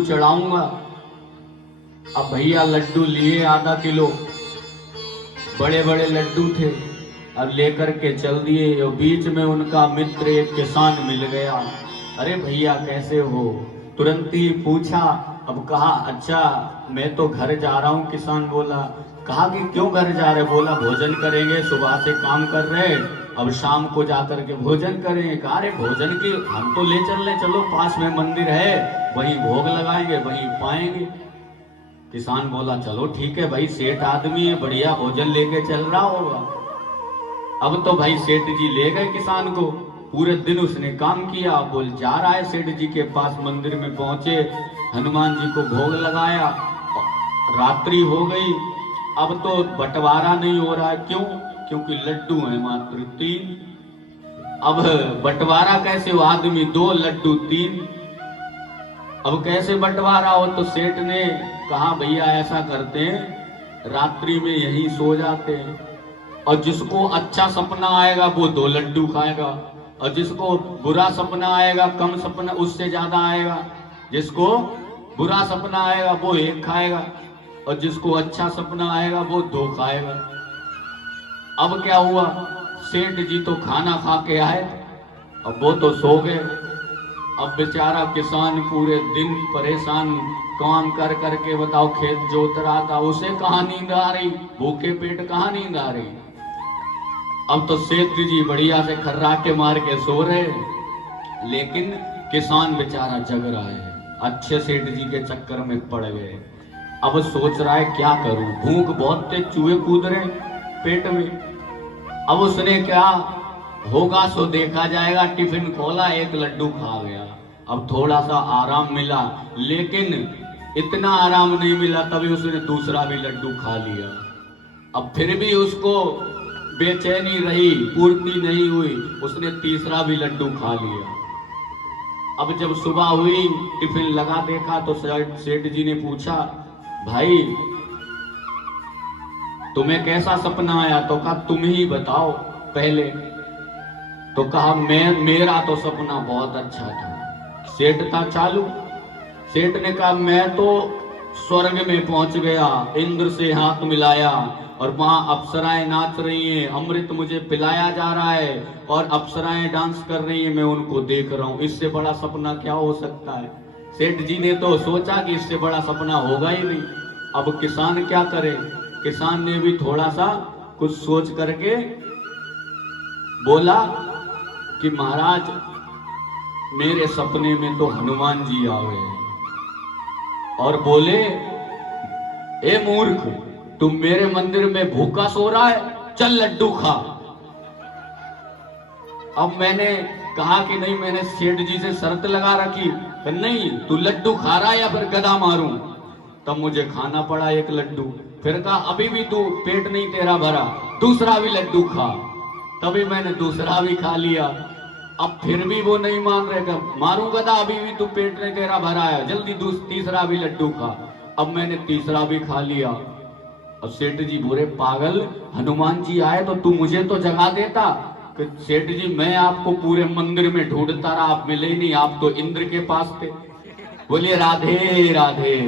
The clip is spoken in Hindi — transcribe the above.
चढ़ाऊंगा। अब भैया लड्डू लिए आधा किलो, बड़े बड़े लड्डू थे, अब लेकर के चल दिए। और बीच में उनका मित्र एक किसान मिल गया। अरे भैया कैसे हो? तुरंत ही पूछा। अब कहा अच्छा मैं तो घर जा रहा हूँ। किसान बोला। कहा कि क्यों घर जा रहे? बोला भोजन करेंगे, सुबह से काम कर रहे, अब शाम को जाकर के भोजन करेंगे। कहा अरे भोजन की हम तो ले चल रहे, चलो पास में मंदिर है, वहीं भोग लगाएंगे, वहीं पाएंगे। किसान बोला चलो ठीक है भाई, सेठ आदमी है, बढ़िया भोजन लेके चल रहा होगा। अब तो भाई सेठ जी ले गए किसान को, पूरे दिन उसने काम किया। बोल जा रहा है सेठ जी के पास, मंदिर में पहुंचे, हनुमान जी को भोग लगाया, रात्रि हो गई। अब तो बंटवारा नहीं हो रहा है, क्यों? क्योंकि लड्डू है मात्र 3। अब बंटवारा कैसे हो? आदमी 2, लड्डू 3। अब कैसे बंटवारा हो? तो सेठ ने कहा भैया ऐसा करते हैं, रात्रि में यहीं सो जाते हैं, और जिसको अच्छा सपना आएगा वो 2 लड्डू खाएगा, और जिसको बुरा सपना आएगा, कम सपना उससे ज्यादा आएगा, जिसको बुरा सपना आएगा वो 1 खाएगा, और जिसको अच्छा सपना आएगा वो 2 खाएगा। अब क्या हुआ? सेठ जी तो खाना खा के आए, अब वो तो सो गए। अब बेचारा किसान पूरे दिन परेशान काम कर करके, बताओ खेत जोत रहा था, उसे कहाँ नींद आ रही, भूखे पेट कहाँ नींद आ रही। अब तो सेठ जी बढ़िया से खर्राटे मार के सो रहे, लेकिन किसान बेचारा जग रहा है, अच्छे सेठ जी के चक्कर में पड़ गए। अब सोच रहा है क्या करूं, भूख बहुत तेज, चूहे कूद रहे पेट में। अब उसने क्या होगा सो देखा जाएगा, टिफिन खोला, 1 लड्डू खा गया। अब थोड़ा सा आराम मिला, लेकिन इतना आराम नहीं मिला, तभी उसने दूसरा भी लड्डू खा लिया। अब फिर भी उसको बेचैनी रही, पूर्ति नहीं हुई, उसने तीसरा भी लड्डू खा लिया। अब जब सुबह हुई, टिफिन लगा देखा तो सेठ जी ने पूछा भाई तुम्हें कैसा सपना आया? तो कहा तुम ही बताओ पहले। तो कहा मेरा तो सपना बहुत अच्छा था। सेठ था चालू। सेठ ने कहा मैं तो स्वर्ग में पहुंच गया, इंद्र से हाथ मिलाया, और वहां अप्सराएं नाच रही हैं, अमृत मुझे पिलाया जा रहा है, और अप्सराएं डांस कर रही हैं, मैं उनको देख रहा हूं। इससे बड़ा सपना क्या हो सकता है? सेठ जी ने तो सोचा कि इससे बड़ा सपना होगा ही नहीं। अब किसान क्या करे? किसान ने भी थोड़ा सा कुछ सोच करके बोला कि महाराज मेरे सपने में तो हनुमान जी आ गए, और बोले ए मूर्ख, तुम मेरे मंदिर में भूखा सो रहा है, चल लड्डू खा। अब मैंने कहा कि नहीं, मैंने सेठ जी से शर्त लगा रखी, नहीं तू लड्डू खा रहा है या फिर गदा मारूं। तब मुझे खाना पड़ा 1 लड्डू। फिर कहा अभी भी तू पेट नहीं तेरा भरा, दूसरा भी लड्डू खा। तभी मैंने दूसरा भी खा लिया। अब फिर भी वो नहीं मान रहे, मारूं गदा, अभी भी तू पेट नहीं तेरा भरा है, जल्दी तीसरा भी लड्डू खा। अब मैंने तीसरा भी खा लिया। अब सेठ जी बोले पागल, हनुमान जी आए तो तू मुझे तो जगा देता। कि सेठ जी मैं आपको पूरे मंदिर में ढूंढता रहा, आप मिले ही नहीं, आप तो इंद्र के पास थे। बोलिए राधे राधे।